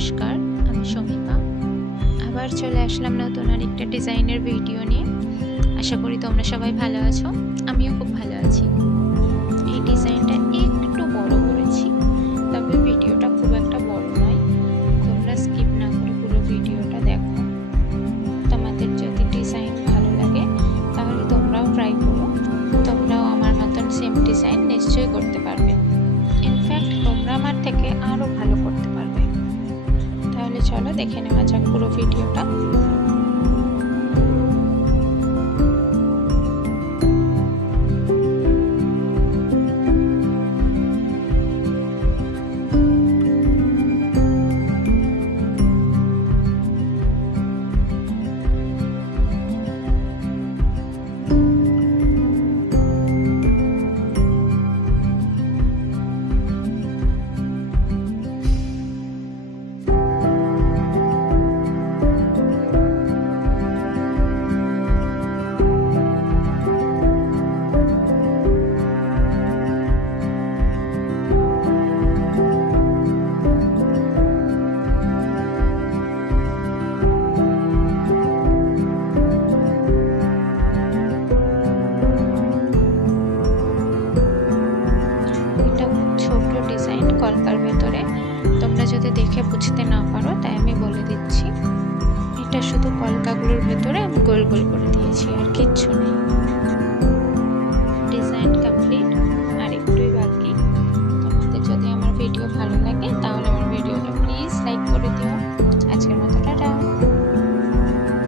নমস্কার, আমি শমিতা। আবার চলে আসলাম নতুন আরেকটা ডিজাইনের ভিডিও নিয়ে। আশা করি তোমরা সবাই ভালো আছো, আমিও খুব ভালো আছি। এই ডিজাইনটা একটু বড় করেছি, তবে ভিডিওটা খুব একটা বড় নয়। তোমরা স্কিপ না করে পুরো ভিডিওটা দেখো। তোমাদের যদি ডিজাইন ভালো লাগে তাহলে তোমরাও ট্রাই করো। তোমরাও আমার মতন সেম ডিজাইন নিশ্চয়ই করতে পারবে। ইনফ্যাক্ট তোমরা আমার থেকে আরও ভালো করতে পারবে। তাহলে চলো দেখে নেওয়া যাক পুরো ভিডিওটা। কলকার ভেতরে তোমরা যদি দেখে বুঝতে না পারো তাই আমি বলে দিচ্ছি, এটা শুধু কলকাগুলোর ভেতরে আমি গোল গোল করে দিয়েছি, আর কিচ্ছু না।